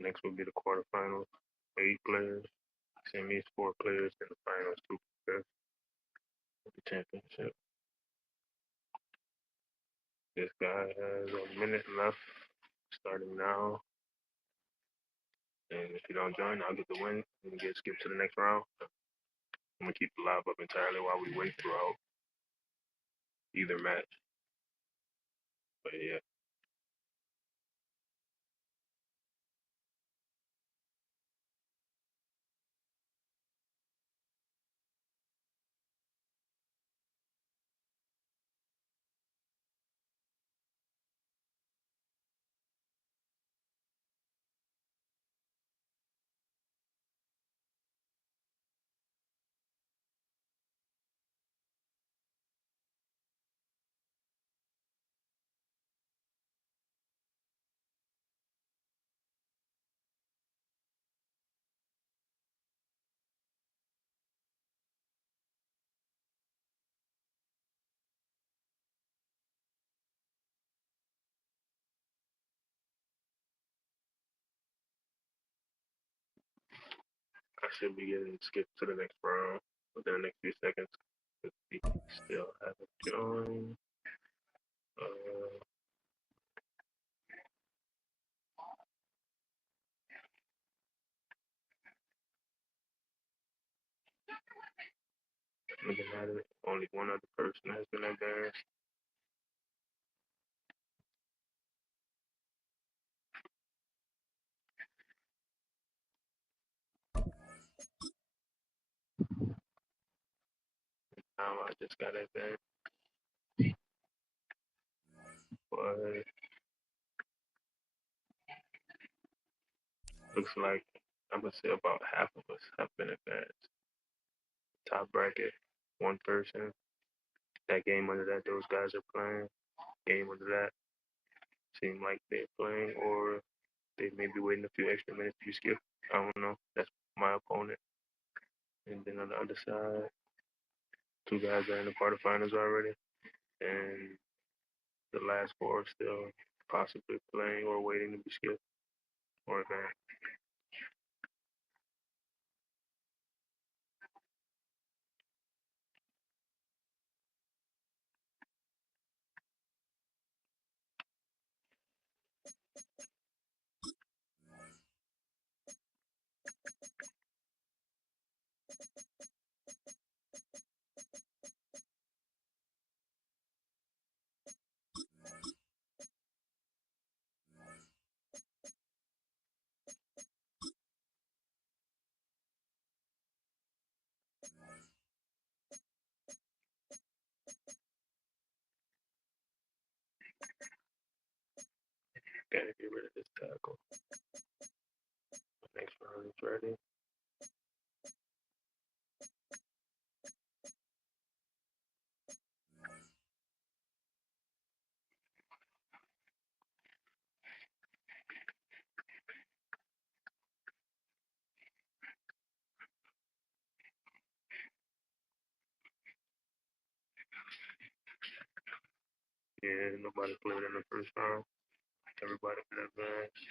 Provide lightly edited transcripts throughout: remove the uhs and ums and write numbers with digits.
Next will be the quarterfinals, 8 players. Semis, 4 players, and the finals, 2 players for the championship. This guy has a minute left, starting now. And if you don't join, I'll get the win and get skipped to the next round. I'm gonna keep the live up entirely while we wait throughout either match. But yeah, I should be getting skipped to the next round within the next few seconds. We still haven't joined. Uh, looking at it, only one other person has been advanced. Now I just got advanced, but looks like I'm gonna say about half of us have been advanced. Top bracket, one person. That game under that, those guys are playing. Game under that, seem like they're playing, or they may be waiting a few extra minutes to be skipped. I don't know. That's my opponent. And then on the other side, 2 guys are in the quarterfinals already, and the last 4 are still possibly playing or waiting to be skipped or advanced. Gotta get rid of this tackle. Next round is ready. Yeah, nobody played in the first round. Everybody been advanced.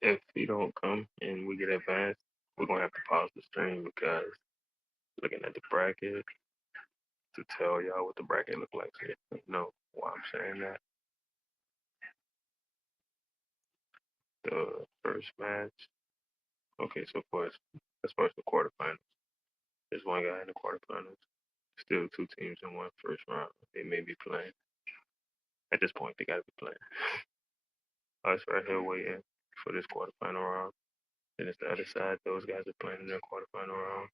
If he don't come and we get advanced, we're gonna have to pause the stream because looking at the bracket to tell y'all what the bracket look like. So you know why I'm saying that. The first match. Okay, so as far as the quarterfinals, there's one guy in the quarterfinals. Still two teams in one first round. They may be playing. At this point, they gotta be playing. Us right here waiting for this quarterfinal round. Then it's the other side. Those guys are playing in their quarterfinal round.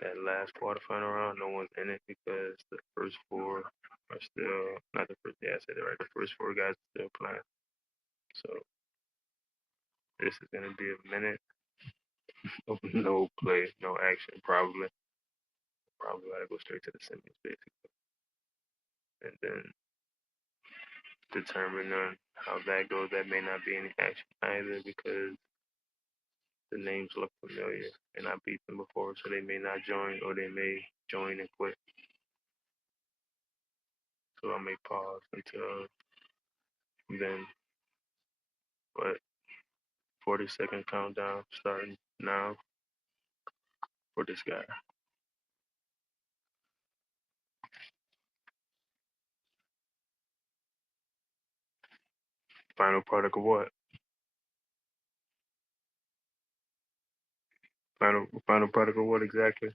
That last quarterfinal round, no one's in it because the first four are still not the first. Yeah, I said it right. The first four guys are still playing. So this is gonna be a minute of no play, no action. Probably gotta go straight to the semis basically, and then determine on how that goes. That may not be any action either because the names look familiar and I beat them before, so they may not join or they may join and quit. So I may pause until then. But 40-second countdown starting now for this guy. Final product of what? Final product of what exactly?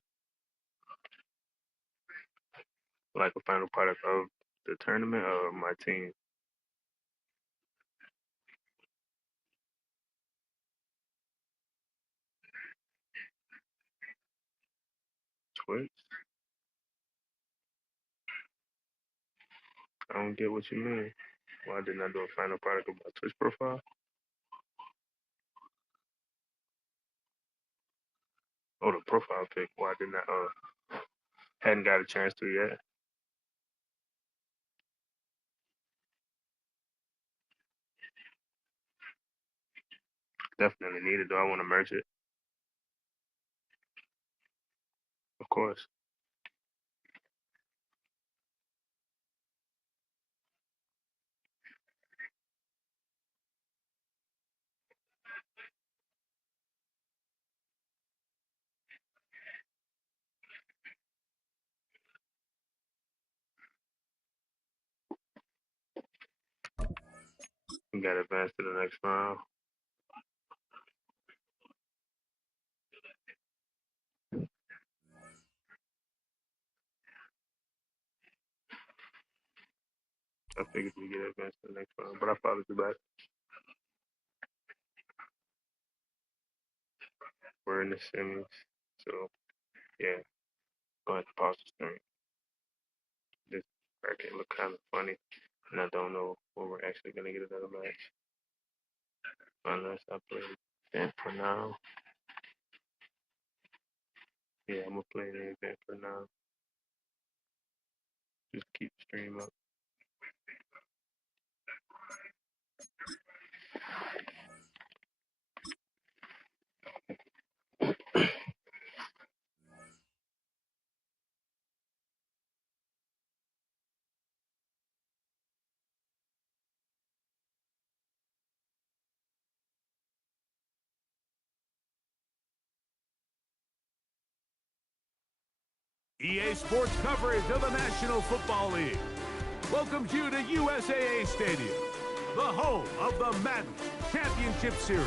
Like a final product of the tournament or my team? Twitch? I don't get what you mean. Why didn't I do a final product of my Twitch profile? Oh, the profile pic. Why didn't I? Hadn't got a chance to yet. Definitely need it. Do I want to merge it? Of course. We got advanced to the next round. I figured we get advanced to the next round, but I followed you back. We're in the semis, so yeah, going to have to pause the stream. This bracket look kind of funny, and I don't know when we're actually gonna get another match unless I play event for now. Yeah, I'm gonna play the event for now. Just keep the stream up. EA Sports coverage of the National Football League welcomes you to USAA Stadium, the home of the Madden Championship Series.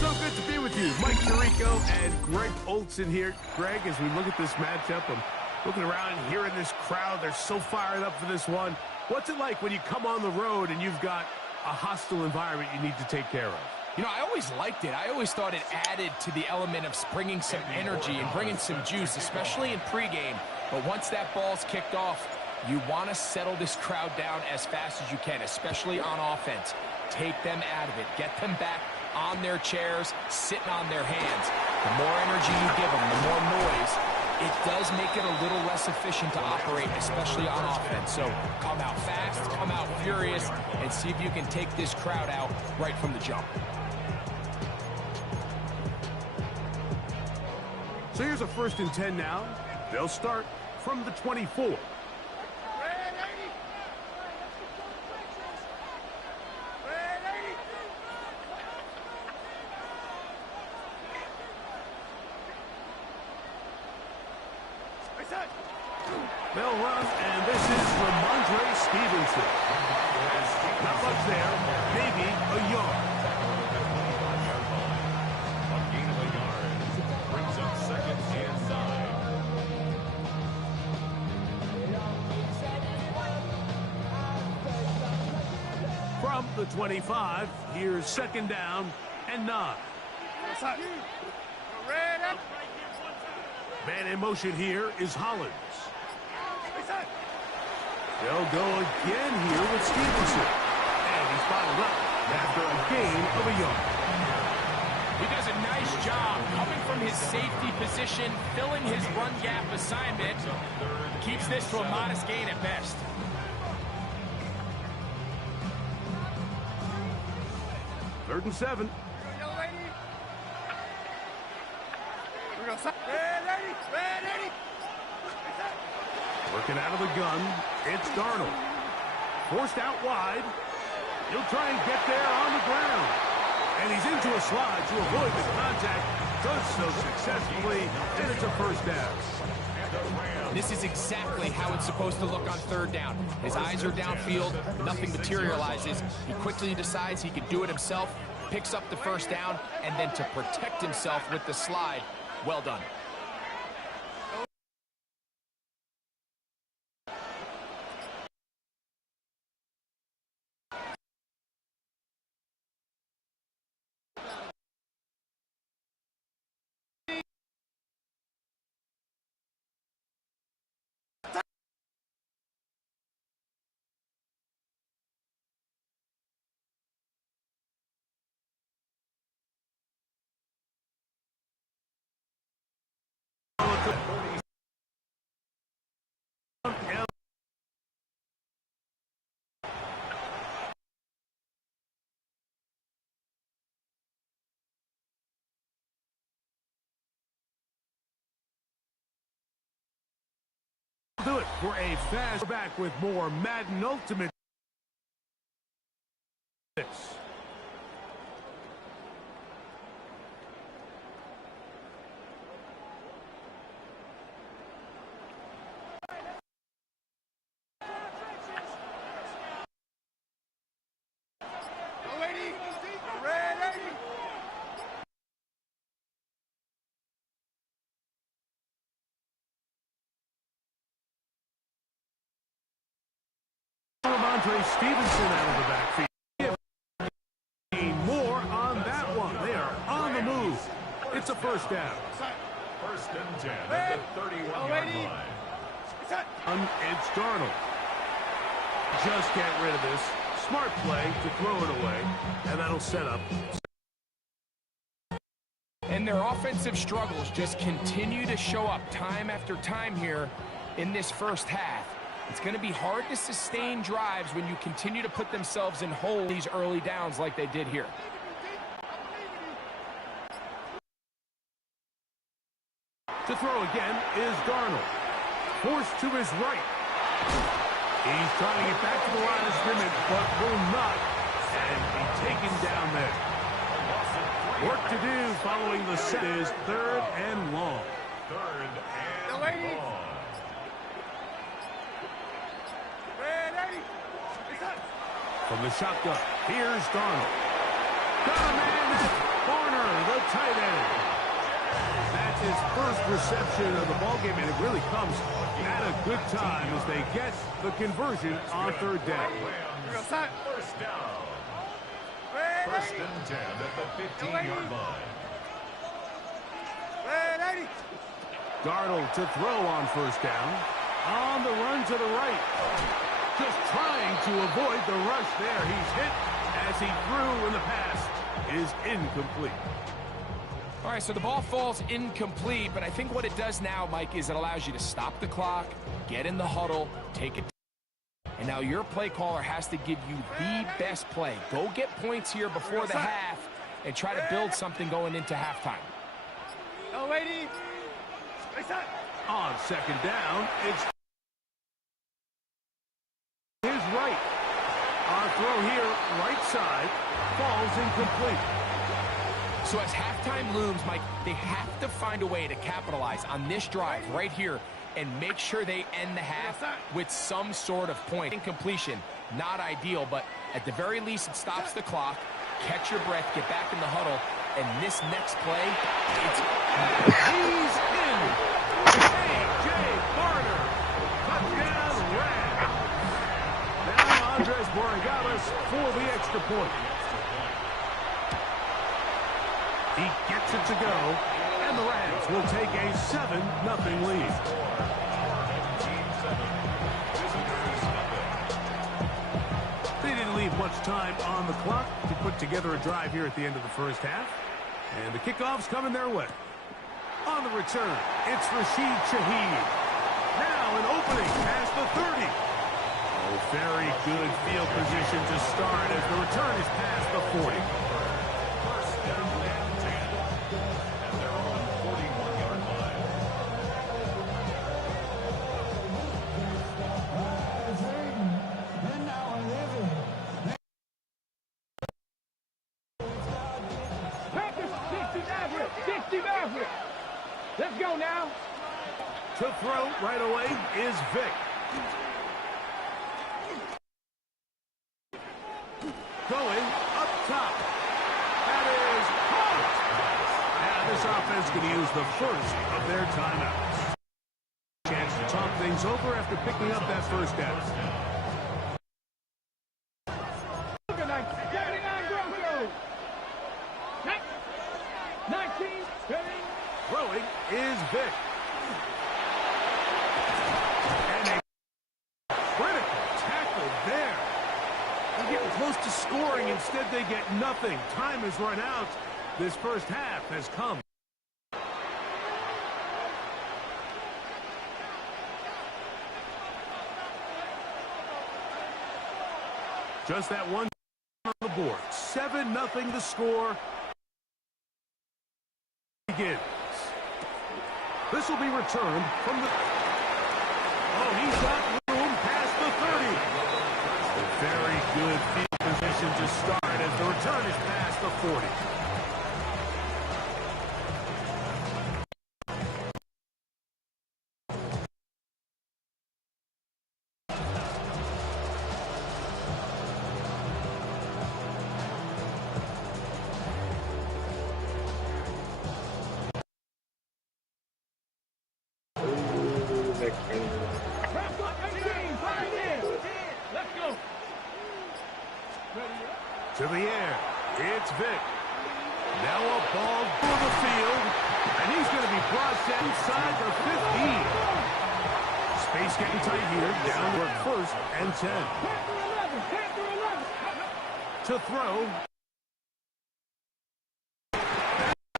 So good to be with you, Mike Tirico and Greg Olson here. Greg, as we look at this matchup, I'm looking around and hearing this crowd. They're so fired up for this one. What's it like when you come on the road and you've got a hostile environment you need to take care of? You know, I always liked it. I always thought it added to the element of bringing some energy and bringing some juice, especially in pregame. But once that ball's kicked off, you want to settle this crowd down as fast as you can, especially on offense. Take them out of it. Get them back on their chairs, sitting on their hands. The more energy you give them, the more noise, it does make it a little less efficient to operate, especially on offense. So come out fast, come out furious, and see if you can take this crowd out right from the jump. So here's a 1st and 10 now. They'll start from the 24. They'll run, and this is Ramondre Stevenson. Not much there, maybe a yard. A gain of a yard brings up 2nd and 9. From the 25, here's 2nd down and 9. Man in motion here is Hollins. They'll go again here with Stevenson. And he's fouled up after a gain of a yard. He does a nice job coming from his safety position, filling his run gap assignment. Keeps this to a modest gain at best. Third and 7. Working out of the gun, it's Darnold. Forced out wide. He'll try and get there on the ground. And he's into a slide to avoid the contact. Does so successfully, and it's a first down. This is exactly how it's supposed to look on 3rd down. His eyes are downfield, nothing materializes. He quickly decides he can do it himself, picks up the 1st down, and then to protect himself with the slide, well done. Do it for a fast back with more Madden Ultimate. Ramondre Stevenson out of the backfield. More on that one. They are on the move. It's a first down. 1st and 10 at the 31-yard line. It's Darnold. Just get rid of this. Smart play to throw it away, and that'll set up. And their offensive struggles just continue to show up time after time here in this first half. It's going to be hard to sustain drives when you continue to put themselves in holes these early downs like they did here. To throw again is Darnold. Forced to his right. He's trying to get back to the line of scrimmage, but will not. And be taken down there. Work to do following the set is 3rd and long. 3rd and long. From the shotgun, here's Darnold. Got a man at corner, the tight end. That's his first reception of the ballgame, and it really comes at a good time as they get the conversion on 3rd down. First down. 1st and 10 at the 15-yard line. Darnold to throw on 1st down. On the run to the right. Just trying to avoid the rush there. He's hit as he threw, and the pass is incomplete. All right, so the ball falls incomplete, but I think what it does now, Mike, is it allows you to stop the clock, get in the huddle, take it. And now your play caller has to give you the best play. Go get points here before the half and try to build something going into halftime. On 2nd down, it's his right. On throw here, right side, falls incomplete. So as halftime looms, Mike, they have to find a way to capitalize on this drive right here and make sure they end the half with some sort of point. Incompletion, not ideal, but at the very least, it stops the clock. Catch your breath, get back in the huddle, and this next play, it's... He's in! A.J. Barner! Touchdown, Rams! Now Andres Borregales for the extra point. He gets it to go, and the Rams will take a 7-0 lead. They didn't leave much time on the clock to put together a drive here at the end of the first half. And the kickoff's coming their way. On the return, it's Rashid Shaheed. Now an opening past the 30. Oh, very good field position to start as the return is past the 40. Let's go now. To throw right away is Vic. Going up top. That is caught. Now this offense going to use the first of their timeouts. Chance to talk things over after picking up that first down. Throwing is Vic. And a critical tackle there. They're getting close to scoring. Instead, they get nothing. Time has run out. This first half has come. Just that one on the board. 7-0 the score. Begins. This will be returned from the... Oh, he's got room past the 30. A very good field position to start as the return is past the 40. To the air, it's Vic. Now a ball for the field, and he's going to be brought down inside the 15. Space getting tight here, down to first and 10. To throw.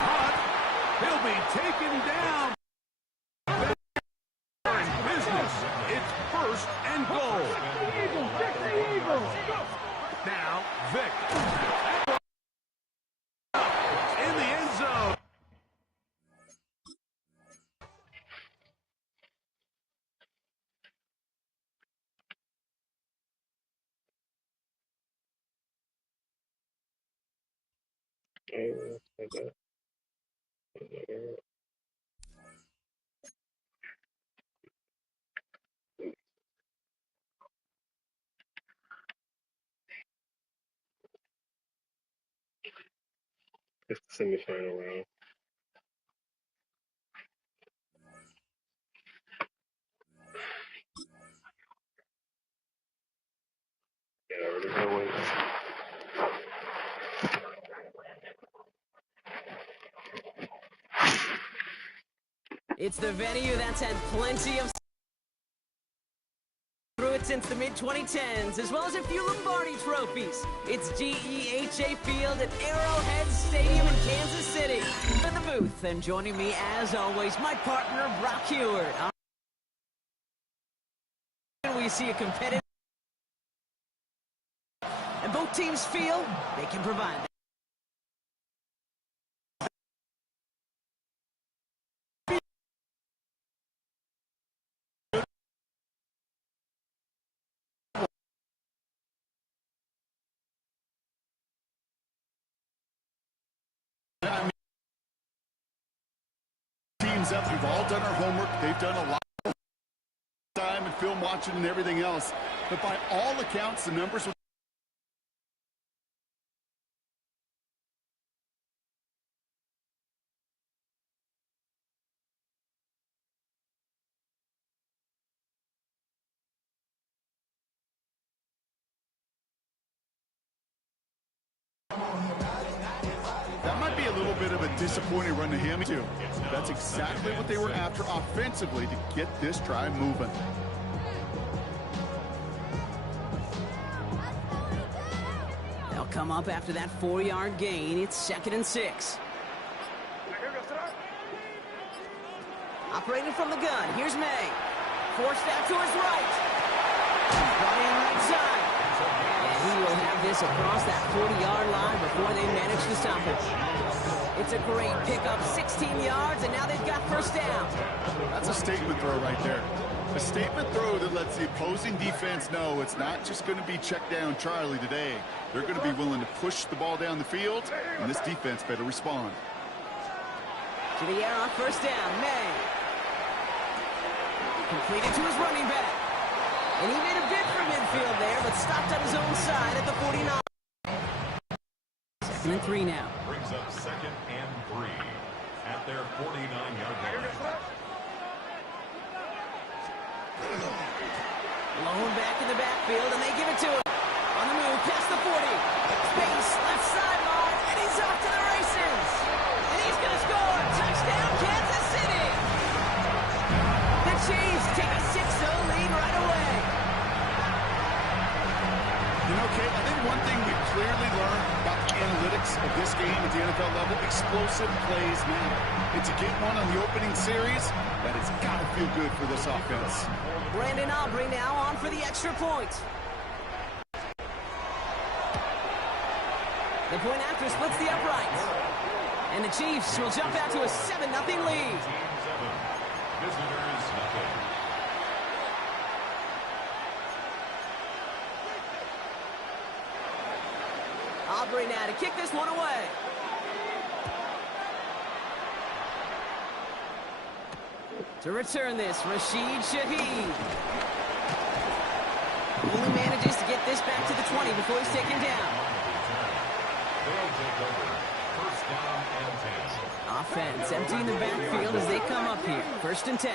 Hot. He'll be taken down. In business, it's first and goal. Now, Vic. In the end zone. It's the semi-final round. Yeah, I already know what It's the venue that's had plenty of through it since the mid-2010s, as well as a few Lombardi trophies. It's GEHA Field at Arrowhead Stadium in Kansas City. In the booth, and joining me, as always, my partner, Brock Heward. We see a competitive, and both teams feel they can provide that. things up. We've all done our homework. They've done a lot of time and film watching and everything else. But by all accounts, the numbers will that might be a little bit of a disappointing run to him, too. That's exactly what they were after offensively to get this drive moving. They'll come up after that 4-yard gain. It's 2nd and 6. Operating from the gun, here's May. Forced out to his right. Brought in right side. And he will have this across that 40-yard line before they manage to stop it. It's a great pickup, 16 yards, and now they've got first down. That's a statement throw right there. A statement throw that lets the opposing defense know it's not just going to be check down Charlie today. They're going to be willing to push the ball down the field, and this defense better respond. To the air on first down, May. Completed to his running back. And he made a bid for midfield there, but stopped on his own side at the 49. 2nd and 3 now. Brings up 2nd and 3 at their 49-yard line. Blown back in the backfield, and they give it to him. On the move, past the 40. Space, left sideline, and he's off to the races. And he's going to score. Touchdown, Kansas City. The Chiefs take a 6-0 lead right away. You know, Kate, I think one thing we've clearly learned about the analytics of this game at the NFL level, explosive plays matter. And to get one on the opening series, that has got to feel good for this offense. Brandon Aubrey now on for the extra point. The point after splits the uprights. And the Chiefs will jump out to a 7-0 lead. Visitors, nothing. Aubrey now to kick this one away. To return this, Rashid Shaheed. Only manages to get this back to the 20 before he's taken down. They'll take over. First down and 10. Offense emptying the backfield as they come up here. 1st and 10.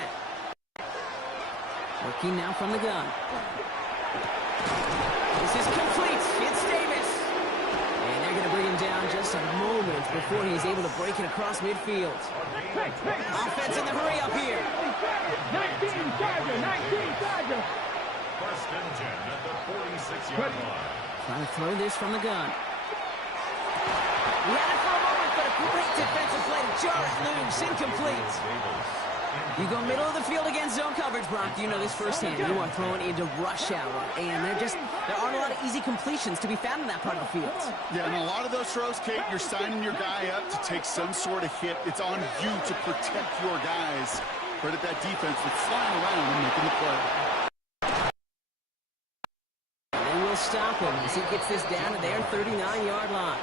Working now from the gun. This is complete. It's Davis. And they're going to bring him down just a moment before he's able to break it across midfield. Offense in the hurry up here. 19 Charger. First and 10 at the 46-yard line. Trying to throw this from the gun. He had it for a moment, but a great defensive play to jar it loose. Incomplete. You go middle of the field against zone coverage, Brock. You know this firsthand. You are throwing into rush hour, and there aren't a lot of easy completions to be found in that part of the field. Yeah, and a lot of those throws, Kate, you're signing your guy up to take some sort of hit. It's on you to protect your guys. Credit that defense for flying around and making the play. And they will stop him as he gets this down to their 39-yard line.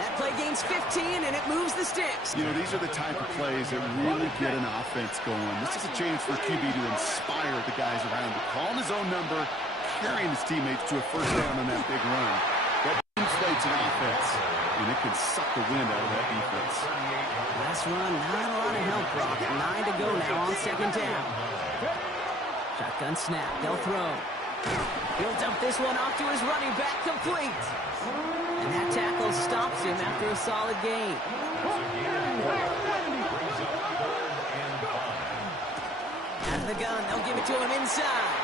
That play gains 15, and it moves the sticks. You know, these are the type of plays that really get an offense going. This is a chance for QB to inspire the guys around him. Calling his own number, carrying his teammates to a first down on that big run. That inflates an offense, and it can suck the wind out of that defense. Last run, not a lot of help, Brock. 9 to go now on 2nd down. Shotgun snap, they'll throw. He'll dump this one off to his running back, complete. And that tackle stops him after a solid gain. Out of the gun, they'll give it to him inside.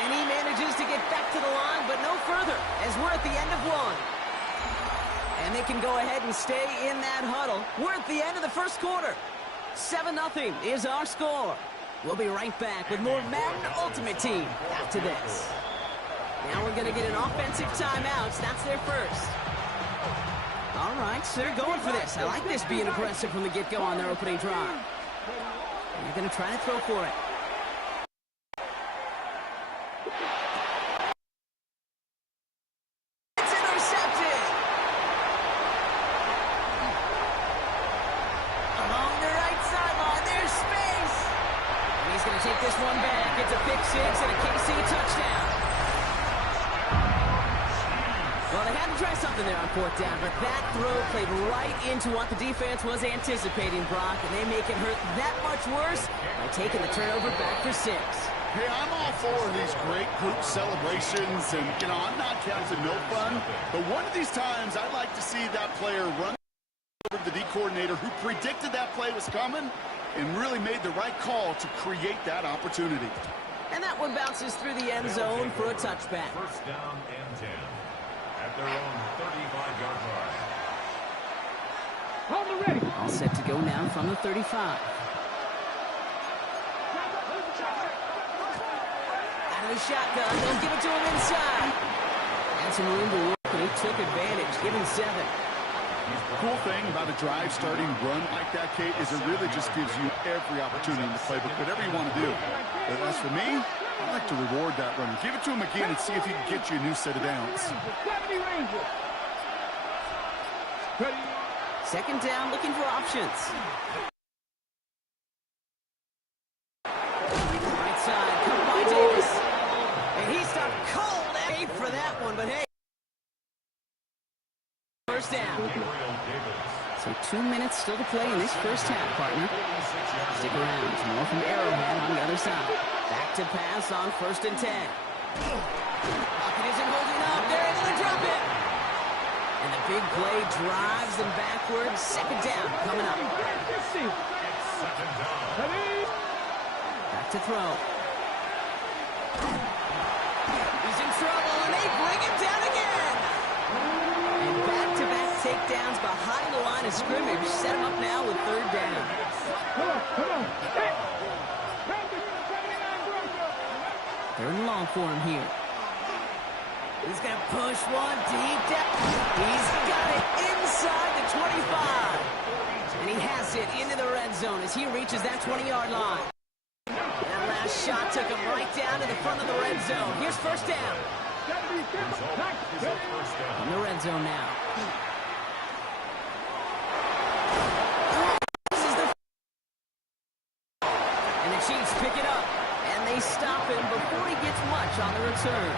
And he manages to get back to the line, but no further, as we're at the end of one. And they can go ahead and stay in that huddle. We're at the end of the first quarter. 7-0 is our score. We'll be right back with more Madden Ultimate Team after this. Now we're going to get an offensive timeout. That's their first. All right, so they're going for this. I like this being aggressive from the get-go on their opening drive. And they're going to try to throw for it. It's intercepted. Along the right sideline, there's to take this one back. It's a pick six and a KC touchdown. Well, they had to try something there on fourth down, but that throw played right into what the defense was anticipating, Brock, and they make it hurt that much worse by taking the turnover back for 6. Hey, I'm all for these great group celebrations, and, I'm not counting no fun, but one of these times I'd like to see that player run over to the D coordinator who predicted that play was coming and really made the right call to create that opportunity. And that one bounces through the end zone for a touchback. First down and 10 at their own 35-yard line. Hold the ready. All set to go now from the 35. Out of the shotgun, they'll give it to him inside. And some room to work, and he took advantage, giving 7. The cool thing about a drive starting run like that, Kate, is it really just gives you every opportunity in the playbook, whatever you want to do. But as for me, I like to reward that runner. Give it to him again and see if he can get you a new set of downs. 70 Rangers. Second down, looking for options. Right side, come by Davis. And he stopped cold for that one, but hey. First down. So 2 minutes still to play in this first half, partner. Stick around. More from Arrowhead on the other side. Back to pass on 1st and 10. Pocket isn't holding up. They're able to drop it. And the big play drives them backwards. Second down coming up. Back to throw. He's in trouble, and they bring him down again. And back-to-back takedowns behind the line of scrimmage set him up now with 3rd down. Come on. Hey. 3rd and long for him here. He's going to push one deep down. He's got it inside the 25. And he has it into the red zone as he reaches that 20-yard line. That last shot took him right down to the front of the red zone. Here's first down. In the red zone now. And the Chiefs pick it up. And they stop him before he gets much on the return.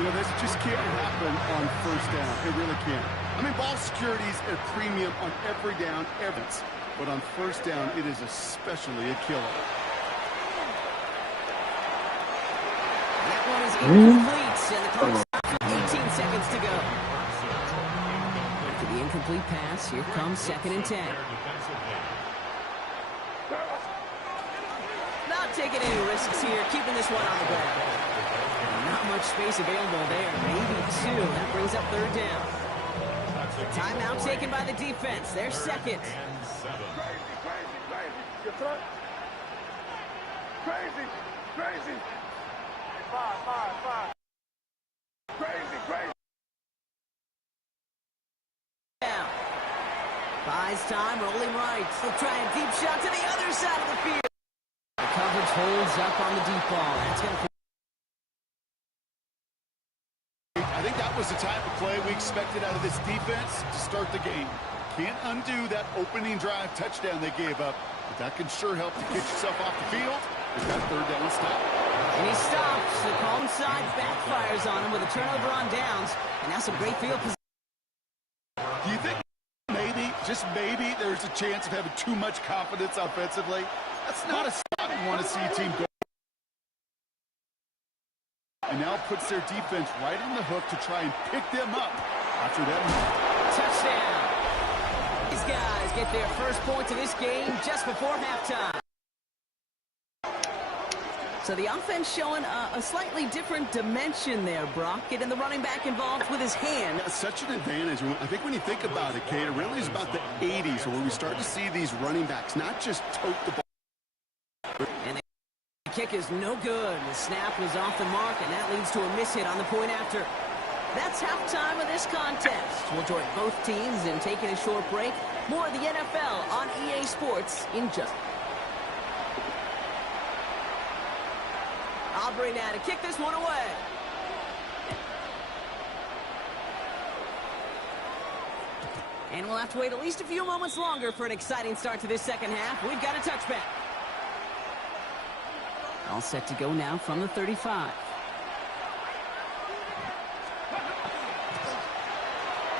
This just can't happen on first down. It really can't. I mean, ball security is a premium on every down, evidence. But on first down, it is especially a killer. That one is incomplete, and the clock stops with 18 seconds to go. After the incomplete pass, here comes 2nd and 10. Not taking any risks here, keeping this one on the ground. Not much space available there, maybe 2. That brings up 3rd down. Timeout taken by the defense, their 2nd. Crazy. 5. Crazy. Down. Buys time, rolling right. They'll try a deep shot to the other side of the field. The coverage holds up on the deep ball. That's going to... I think that was the type of play we expected out of this defense to start the game. Can't undo that opening drive touchdown they gave up, but that can sure help to get yourself off the field with that 3rd down stop. And he stops. The calm side backfires on him with a turnover on downs, and that's a great field position. Do you think maybe, just maybe, there's a chance of having too much confidence offensively? That's not a spot you want to see a team go. And now puts their defense right on the hook to try and pick them up after that. Touchdown. These guys get their first points of this game just before halftime. So the offense showing a slightly different dimension there, Brock. Getting the running back involved with his hand. Such an advantage. I think when you think about it, Kate, it really is about the 80s where we start to see these running backs not just tote the ball. And the kick is no good. The snap was off the mark, and that leads to a miss hit on the point after. That's halftime of this contest. We'll join both teams in taking a short break. More of the NFL on EA Sports in just... Aubrey now to kick this one away. And we'll have to wait at least a few moments longer for an exciting start to this second half. We've got a touchback. All set to go now from the 35.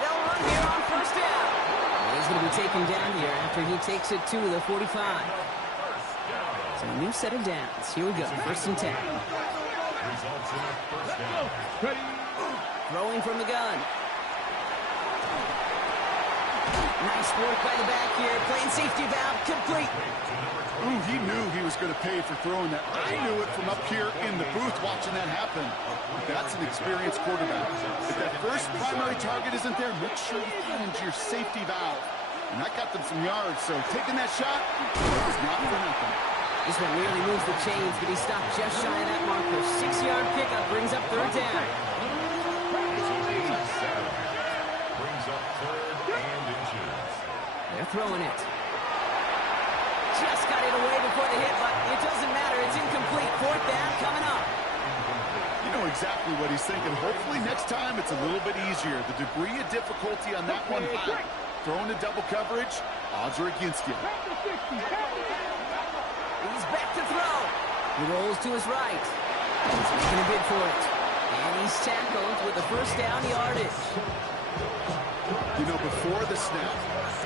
They'll run here on first down. He's going to be taken down here after he takes it to the 45. So a new set of downs. Here we go. First and 10. Throwing from the gun. Nice work by the back here. Playing safety valve complete. Ooh, he knew he was going to pay for throwing that. I knew it from up here in the booth watching that happen. That's an experienced quarterback. If that first primary target isn't there, make sure you find your safety valve. And that got them some yards, so taking that shot was not for nothing. This one really moves the chains, but he stopped just shy of that marker. 6-yard pickup brings up third down. Brings up third and inches. They're throwing it. Just got it away before the hit, but it doesn't matter. It's incomplete. Fourth down coming up. You know exactly what he's thinking. Hopefully next time it's a little bit easier. The degree of difficulty on that one high. Throwing to double coverage, odds are against you. He's back to throw. He rolls to his right. He's making a bid for it. And he's tackled with the first down yardage. You know, before the snap,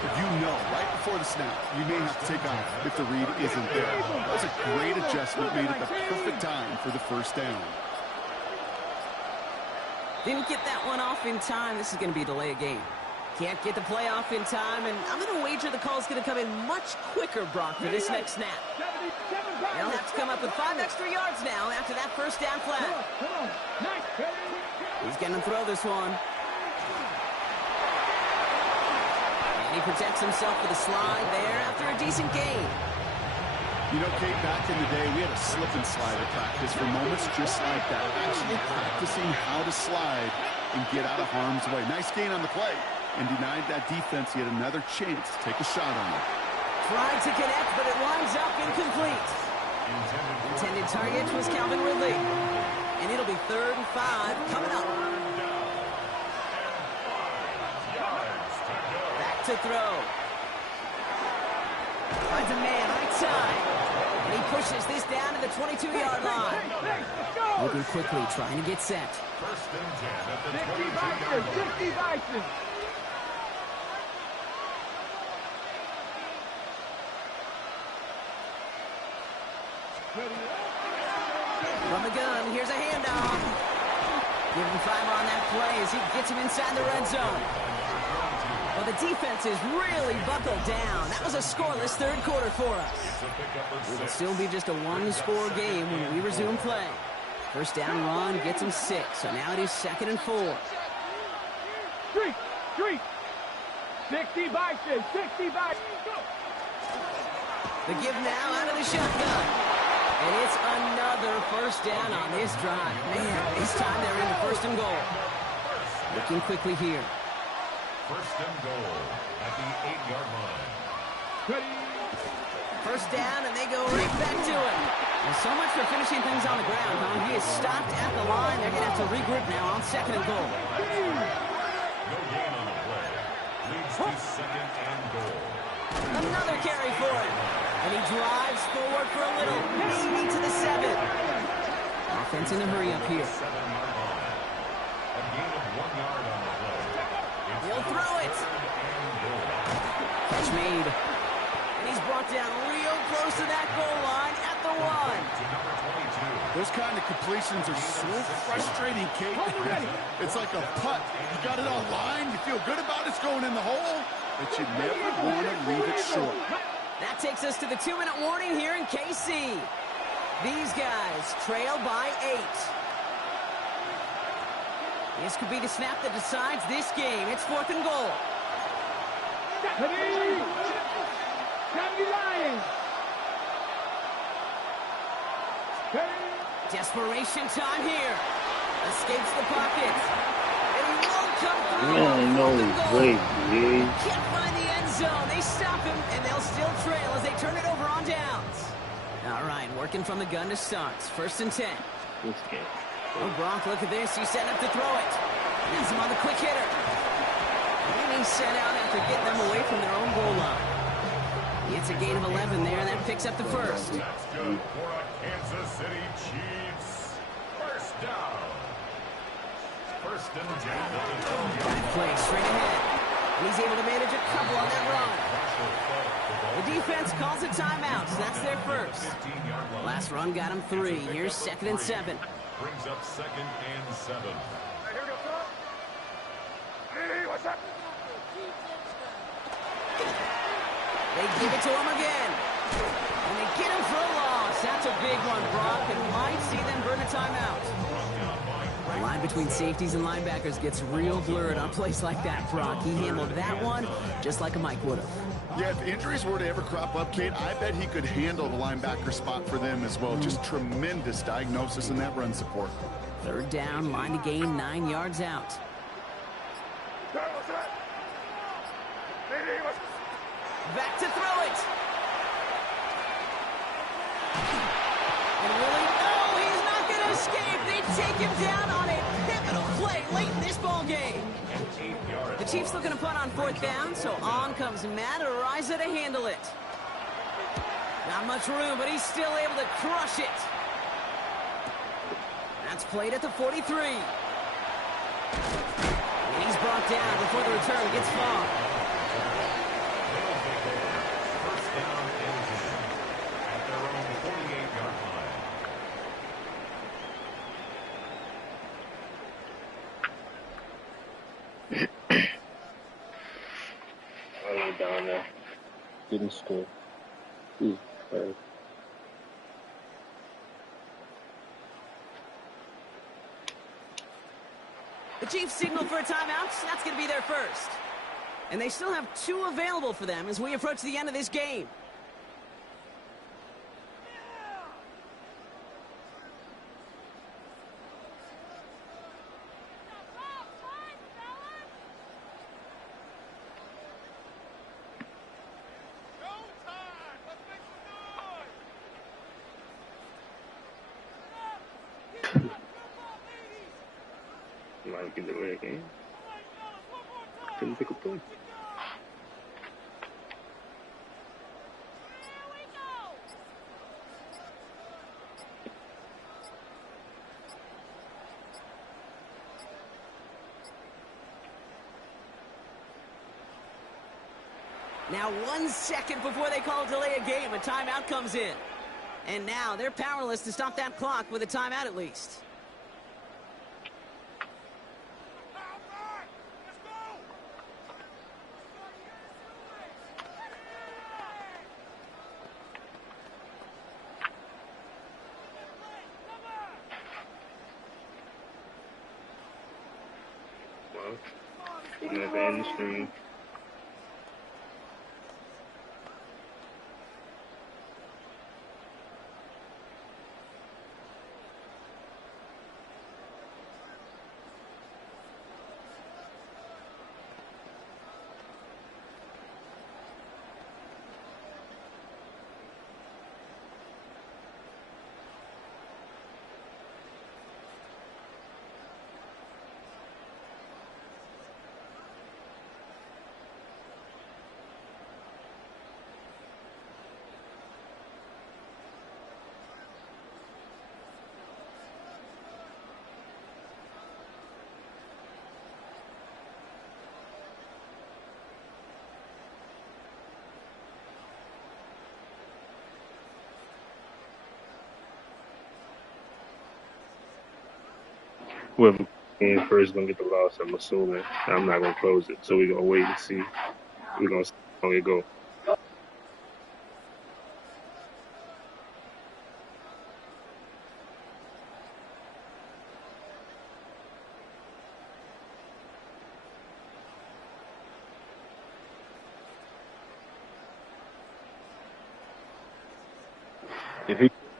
right before the snap, you may have to take off if the read isn't there. That was a great adjustment made at the perfect time for the first down. Didn't get that one off in time. This is going to be a delay of game. Can't get the play off in time, and I'm going to wager the call's going to come in much quicker, Brock, for this next snap. They'll have to come up with 5 extra yards now after that first down flag. He's going to throw this one. And he protects himself with a slide there after a decent gain. You know, Kate, back in the day, we had a slip and slide at practice for moments just like that. Actually practicing how to slide and get out of harm's way. Nice gain on the play. And denied that defense yet another chance to take a shot on it. Tried to connect, but it winds up incomplete. Intended target was Calvin Ridley. And it'll be 3rd and 5 coming up. Back to throw. Finds a man right side. And he pushes this down to the 22-yard line. Moving quickly, trying to get set. First and 10 at the 22-yard line. From the gun, here's a handoff. Give him 5 on that play as he gets him inside the red zone. Well, the defense is really buckled down. That was a scoreless third quarter for us. It'll still be just a 1-score game when we resume play. First down run gets him 6, so now it is 2nd and 4. Street. 60 Bison, 60 Bison. The give now out of the shotgun. And it's another first down on this drive. Man, this time they're in the 1st and goal. Looking quickly here. First and goal at the 8-yard line. First down, and they go right back to it. Well, so much for finishing things on the ground, huh? He is stopped at the line. They're going to have to regroup now on 2nd and goal. No gain on the play. Leads to 2nd and goal. Another carry for him. And he drives forward for a little, maybe to the 7. Offense in a hurry up here. 7-yard line. A gain of 1 yard on the play. He'll throw it. Catch made. And he's brought down real close to that goal line at the 1. Those kind of completions are so frustrating, Kate. It's like a putt. You got it on line, you feel good about it's going in the hole, but you never want to leave it short. That takes us to the 2-minute warning here in KC. These guys trail by 8. This could be the snap that decides this game. It's 4th and goal. Desperation time here. Escapes the pocket. And he won't come through. Man, no way, dude. Can't find the end zone. They stop him, and they'll still trail as they turn it over on downs. All right, working from the gun to start. 1st and 10. This game. Oh, Gronk, look at this. He's setting up to throw it. He's him on the quick hitter. And he's sent out after getting them away from their own goal line. It's a gain of 11 there, and that picks up the first. That's good for a Kansas City Chiefs. First down. First and 10. Play straight ahead. And he's able to manage a couple on that run. The defense calls a timeout, so that's their first. Last run got him 3. Here's 2nd and 7. Brings up 2nd and 7. Hey, what's up? They give it to him again. And they get him for a loss. That's a big one, Brock, and might see them burn a timeout. The line between safeties and linebackers gets real blurred on plays like that, Brock. He handled that one just like a Mike would have. Yeah, if injuries were to ever crop up, Kate, I bet he could handle the linebacker spot for them as well. Just tremendous diagnosis in that run support. 3rd down, line to gain 9 yards out. Back to throw it. And really, no, he's not going to escape. They take him down on a pivotal play late in this ball game. The Chiefs looking to punt on 4th down, so on comes Matt Araiza to handle it. Not much room, but he's still able to crush it. That's played at the 43. And he's brought down before the return gets far. First down and 10 at their own 48-yard line. I went down there. Didn't score. The Chiefs signal for a timeout. That's going to be their first. And they still have 2 available for them as we approach the end of this game. Might get the red game. Couldn't pick a play. Now 1 second before they call delay a game, a timeout comes in. And now they're powerless to stop that clock with a timeout at least. Well, never end the stream. Whoever came first gonna get the loss, I'm assuming. I'm not gonna close it, so we're gonna wait and see. We're gonna see how it go.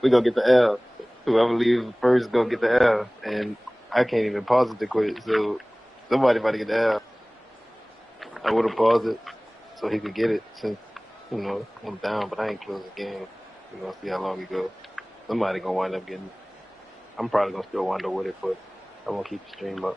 We gonna get the L. Whoever leaves first gonna get the L, and I can't even pause it to quit. So somebody about to get the L. I would have paused it so he could get it since I'm down, but I ain't closed the game. We're gonna see how long it goes. Somebody gonna wind up getting it. I'm probably gonna still wind up with it, but I won't keep the stream up.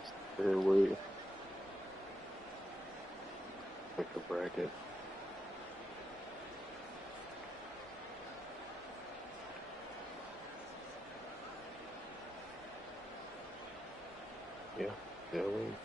Just stay away. Like the bracket. Yeah, stay away.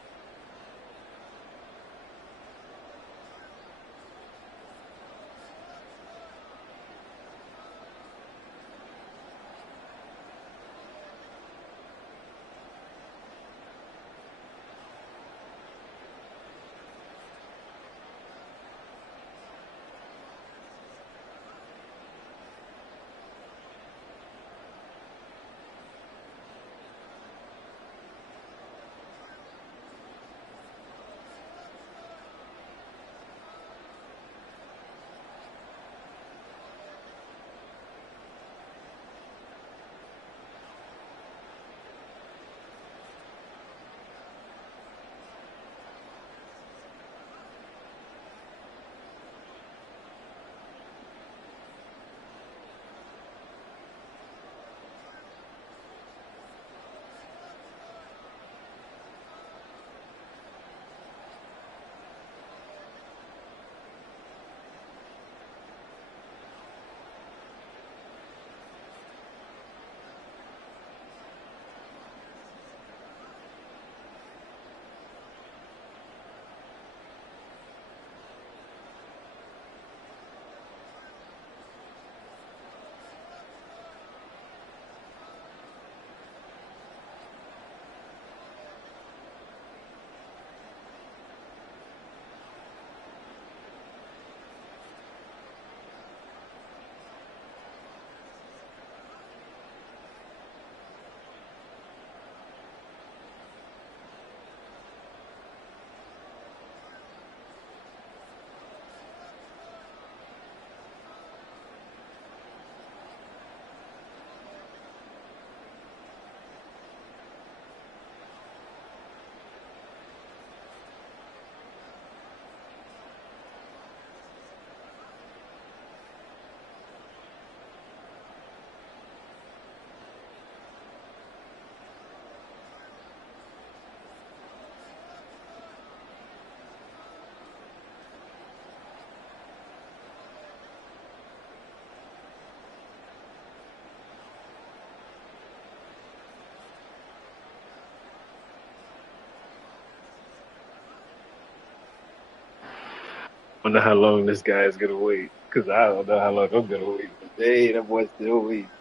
Wonder how long this guy is gonna wait. Cause I don't know how long I'm gonna wait. Hey, that boy's still waiting.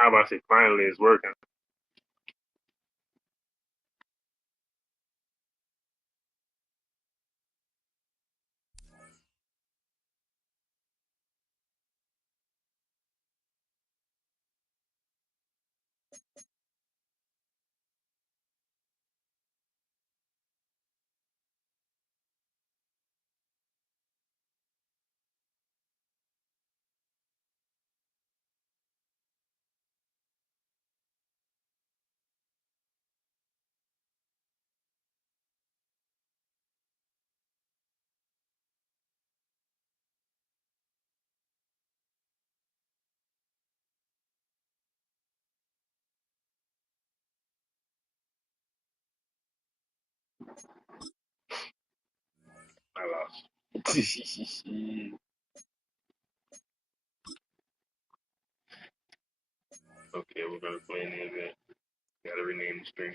How about I say finally it's working? I lost. Okay, we're gonna play in the event. Gotta rename the stream.